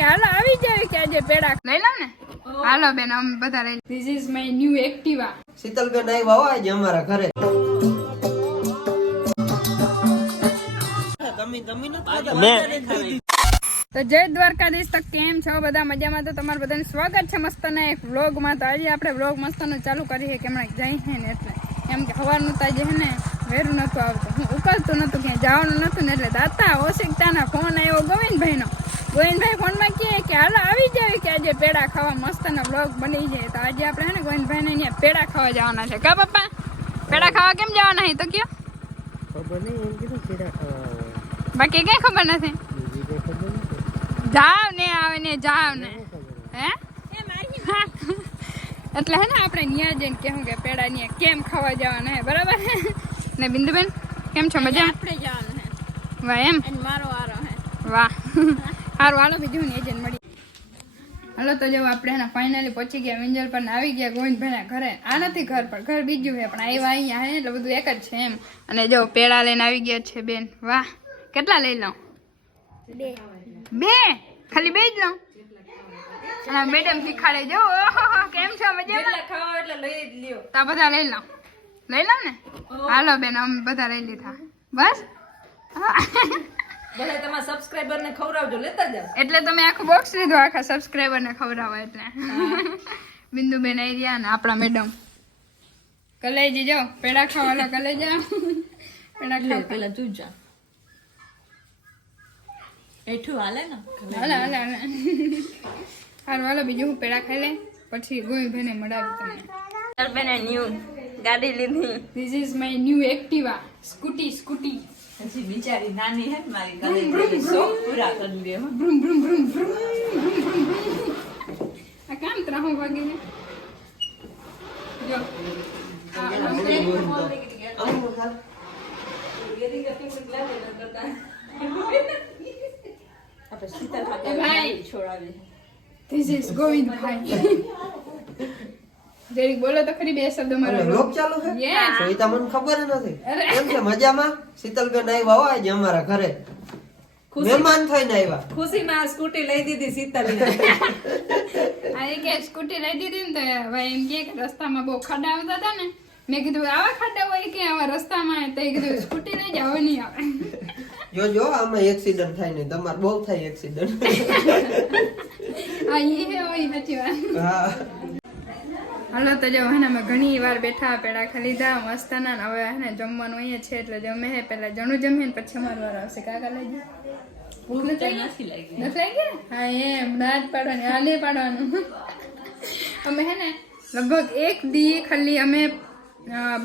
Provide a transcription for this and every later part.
કે હાલો આવી જાય કે આજે પેડા લઈ લો ને. હાલો બેન અમે બધા લઈ this is my new Activa શીતલબેન આવ્યા હોય આજે અમારા ઘરે. તો જય દ્વારકાધીશ. તો કેમ છો? બધા મજામાં? તો તમારું બધાનું સ્વાગત છે મસ્તના એક વ્લોગમાં. તો આજે આપણે વ્લોગ મસ્તનો ચાલુ કરીએ કે હમણાં જઈ છે ને એટલે. એમ કે સવારનું તો આજે હે ને વેરું નહોતું આવતું. હું ઉકલતું નહોતું ક્યાંય જવાનું નહોતું ને એટલે દાતા ઓશિકતાના ફોન આવ્યો ગોવિંદભાઈનો. ગોવિંદભાઈ ફોનમાં કહે કે હાલો આવી જાય કે આજે પેડા ખાવા મસ્તનો વ્લોગ બની જાય. તો આજે આપણે હે ને ગોવિંદભાઈને અહીંયા પેડા ખાવા જવાના છે. કા પપ્પા? પેડા ખાવા કેમ જવાના હે તો કયો? ખબર નહીં એમ કીધું પેડા ખાવા બાકી કઈ ખબર નથી? બીજી કઈ ખબર નથી? જાવ ને આવે ને જાવ ને. હે? એટલે હે ને આપણે ન્યા જઈને કેવું કે પેડા ન્યા કેમ ખાવા જવાના હે બરાબર ને બિંદુબેન કેમ છો? મજા આપણે જવાનું હે વાહ એમ? મારો આરો હે વાહ. સારું હાલો બીજું ને એજન્ટ મળી હાલો તો જો આપણે એના ફાઇનલી પહોંચી ગયા વિંજલ પર આવી ગયા ગોવિંદભાઈના ઘરે. આ નથી ઘર પણ ઘર બીજું છે પણ આવ્યા અહીંયા હે એટલે બધું એક જ છે એમ. અને જો પેડા લઈને આવી ગયા છે બેન. વાહ કેટલા લઈ લઉં બે. ખાલી બે જ લઉં અને મેડમ શીખાડે જો કેમ છો મજામાં? ખાવા એટલે લઈ જ લ્યો. તા બધા લઈ લઉં લઈ લઉં ને? હાલો બેન અમે બધા લઈ લીધા. બસ? હા. બધા તમારા સબસ્ક્રાઇબર ને ખવડાવજો લેતા જાવ એટલે તમે આખું બોક્સ લીધું આખા સબસ્ક્રાઈબર ને ખવડાવવા એટલે બિંદુબેન આવી રહ્યા ને આપણા મેડમ કલેજી જાઓ પેડા ખાવાલા કલેજા. પેડા ખાવ. પેલા ચૂજા એઠું હાલે ને? હાલે હાલે હાલે. હારું હાલો બીજું હું પેડા ખાઈ લે પછી ગોવિંદભાઈને મળાવી તમને. બેને ન્યૂ ગાડી લીધી. This is my new Activa scooty scooty હજી બિચારી નાની હે મારી ગાડી શોખ પૂરા કરી દે હો. ભ્રુમ ભ્રુમ ભ્રુમ ભ્રુમ ભ્રુમ ભ્રુમ ભ્રુમ. આ કામ ત્રાહો વાગે ને જો. આ આ અમુક આપણે શીતલ ખાતે ભાઈ. છોડાવી ધીસ ઇઝ ગોવિંદભાઈ જરીક બોલો તો ખરી બે શબ્દ અને મારો લોક ચાલુ છે? Yes. તો મને ખબર નથી. અરે. કેમ છે મજામાં? શીતલબેન આવ્યા હોય આજે અમારા ઘરે. મહેમાન થઈને આવ્યા. ખુશીમાં સ્કૂટી લઈ દીધી શીતલ આ એ કે સ્કૂટી લઈ દીધી ને તો ભાઈ એમ કે રસ્તામાં બહુ ખાડા આવતા હતા ને મેં કીધું આવા ખાડા હોય કે આવા રસ્તામાં? તો એ કીધું સ્કૂટી લઈ જાવ નહીં આવે. જો જો આમાં એક્સિડન્ટ થાય ને તમારે બહુ થાય એક્સિડન્ટ હા એ હોય સાચી વાત. હા. હાલો તો જો હે ને અમે ઘણી વાર બેઠા પેડા લીધા મસ્તના ને હવે હેને જમવાનું અહીંયા છે એટલે જમે હે પેલા જણું જમીએ ને પછી અમારું વાર આવશે. કાકા લઈ જાય ભૂખ નથી લાગી? નથી લાગી? હા એમ દાંત પાડવાની નહીં પાડવાનું. અમે હે ને લગભગ એક દી ખાલી અમે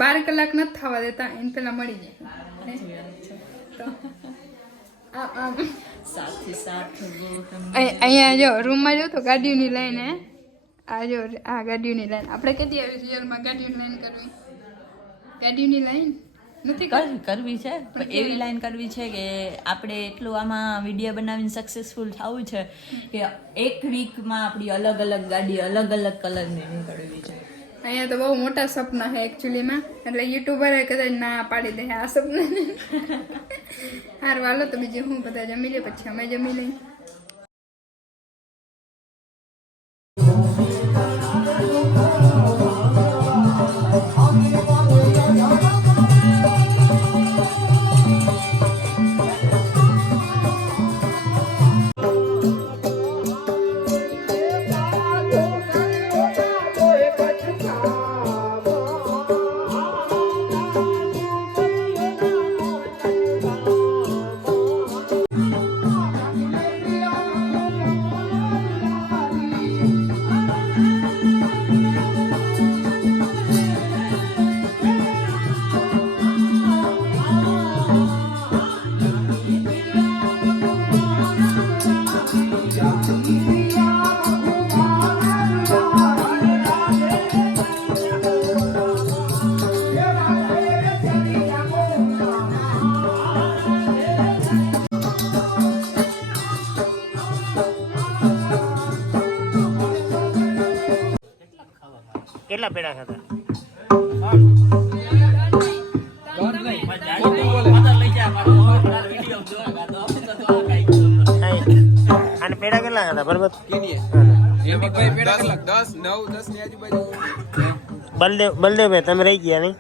બાર કલાક નથી થવા દેતા એને પેલા મળી જાય. અહીંયા જો રૂમમાં જો તો ગાડીઓની લાઈન હે આ ગાડીઓની લાઈન આપણે કેતી આવી રિયલમાં ગાડીઓની લાઈન કરવી. ગાડીઓની લાઈન નથી કરવી? કરવી છે. પણ એવી લાઈન કરવી છે કે આપણે એટલું આમાં વીડિયો બનાવીને સક્સેસફુલ થવું છે કે એક વીકમાં આપણી અલગ અલગ ગાડી અલગ અલગ કલરની નીકળવી છે. અહીંયા તો બહુ મોટા સપના છે એકચ્યુઅલીમાં એટલે યુટ્યુબરે કદાચ ના પાડી દે આ સપના હાર વાલો તો બીજું હું બધા જમી લે પછી અમે જમી લઈએ. કેટલા પેડા ખાતા અને પેડા કેટલા ખાધા બરોબર? આજુબાજુ. બલદેવ ભાઈ તમે રહી ગયા નહીં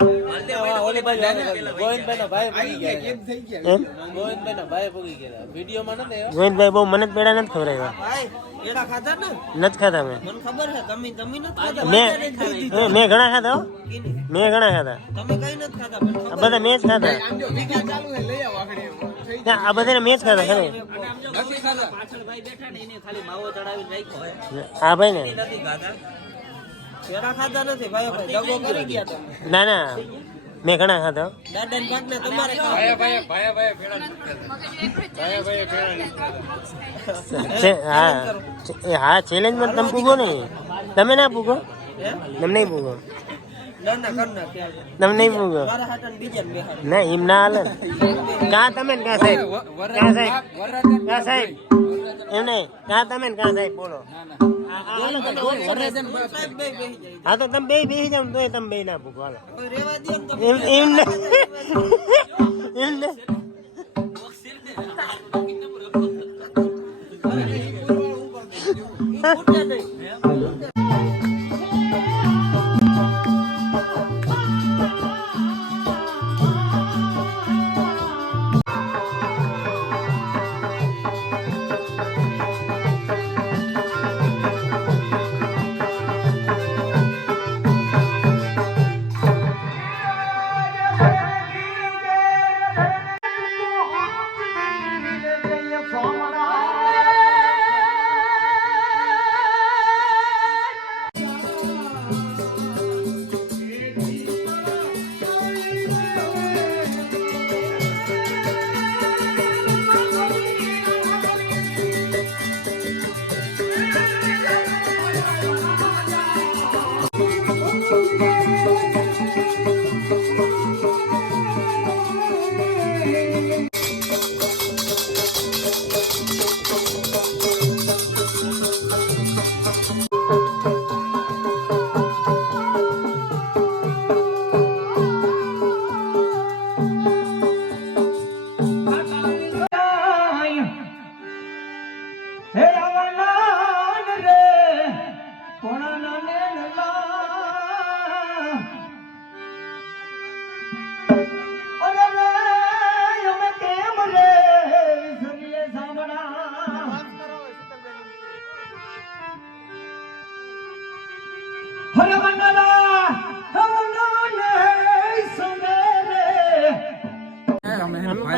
ગોવિંદભાઈ બહુ મને જ પેડા નથી ખવડાવ્યા. પેડા ખાધા ને? નથી ખાધા મેં મને ખબર છે તમે તમે નથી ખાધા મેં. મેં- ઘણા ખાધા મેં ઘણા ખાધા. તમે કઈ નથી ખાધા મને બધા મેં જ ખાધા. આ બધાને મેં જ ખાધા ખરે. હા ભાઈ ને નથી ખાધા. પેડા ખાધા નથી ભાઈ ભાઈ દગો કરી ગયા તમે. ના ના. મેં ઘણા ખાધા. હો. હા એ હા ચેલેન્જમાં તમે પૂગો ને તમે ના પૂગો તમે નહીં પૂગો ના ના કર નાખે હાલ. તમે નહીં પૂગો ના એમ ના હાલે. કાં તમે ક્યાં કાં સાહેબ? કાં સાહેબ? કાં સાહેબ? એમ નહીં કાં તમે ને કાં સાહેબ બોલો. હા તો તમે બે બેસી જાવ તોય તમે બે ના ભૂખ હાલો. એમને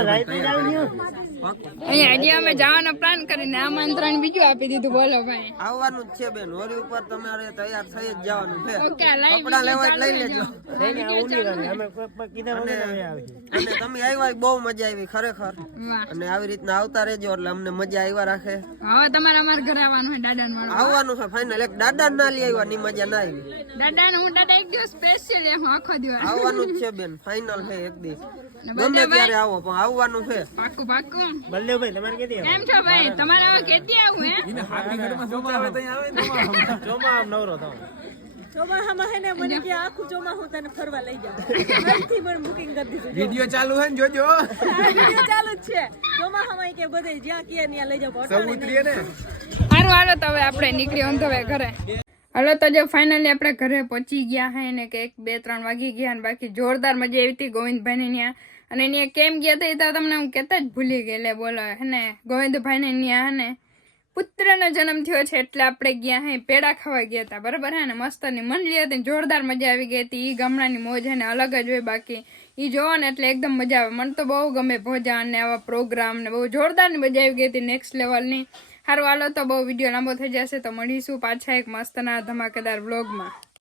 અહીંયા આજે અમે જવાનો પ્લાન કરીને આમંત્રણ બીજું આપી દીધું બોલો ભાઈ. આવવાનું જ છે બેન હોળી ઉપર તમારે તૈયાર થઈ જ જવાનું છે. કપડા લેવા લઈ લેજો. નહીં નહીં આવું નહીં કરે. અમે કોઈ- કોઈ કીધા વગર અમે આવીએ. અને તમે આવ્યા બહુ મજા આવી ખરેખર. અને આવી રીતના આવતા રહેજો એટલે અમને મજા આવ્યા રાખે. હવે તમારે અમારા ઘરે આવવાનું હોય દાદા આવવાનું છે ફાઇનલ એક દાદા ના લઈ આવ્યા ની મજા ના આવી. દાદા હું દાદા એક દિવસ સ્પેશિયલ આખો દિવસ. આવવાનું જ છે બેન ફાઇનલ છે એક દી ને ગમે ત્યારે આવો પણ આવવાનું છે. પાકું પાકું. બલદેવભાઈ તમારે કેદી કેમ છો ભાઈ? તમારે હવે કેતી આવું હે? ચોમા આમ નવરો થાવ ચોમાહામાં હે ને મને કે આખું ચોમાસું તને ફરવા લઈ જાવ આજથી પણ બુકિંગ કરી દીધું વીડિયો ચાલુ હે ને જોજો. વિડિયો ચાલુ જ છે. ચોમાહામાં કે બધે જ્યાં કે ત્યાં લઈ જાવ સૌ ઉતરીએ ને? હારું હાલો તો હવે આપણે નીકળી ઓન તો ઘરે. હાલો તો જો ફાઇનલી આપણે ઘરે પહોંચી ગયા હે ને કે એક, બે, ત્રણ વાગી ગયા અને બાકી જોરદાર મજા આવી હતી ગોવિંદભાઈની ત્યાં. અને ત્યાં કેમ ગયા હતા એ તો તમને હું કહેતા જ ભૂલી ગયેલે, બોલો, હે ને ગોવિંદભાઈ ને ત્યાં હે ને, પુત્રનો જન્મ થયો છે એટલે આપણે ગયા હે, પેડા ખાવા ગયા હતા, બરાબર હે ને, મસ્તની મંડળી હતી જોરદાર મજા આવી ગઈ હતી એ ગામડાની મોજ હે ને અલગ જ હોય બાકી. એ જોવો ને એટલે એકદમ મજા આવે, મને તો બહુ ગમે ભોજન ને આવા પ્રોગ્રામ ને બહુ જોરદારની મજા આવી ગઈ હતી નેક્સ્ટ લેવલની સારું હાલો, તો બહુ વીડિયો લાંબો થઈ જશે, તો મળીશું પાછા એક મસ્તના ધમાકેદાર વ્લોગમાં.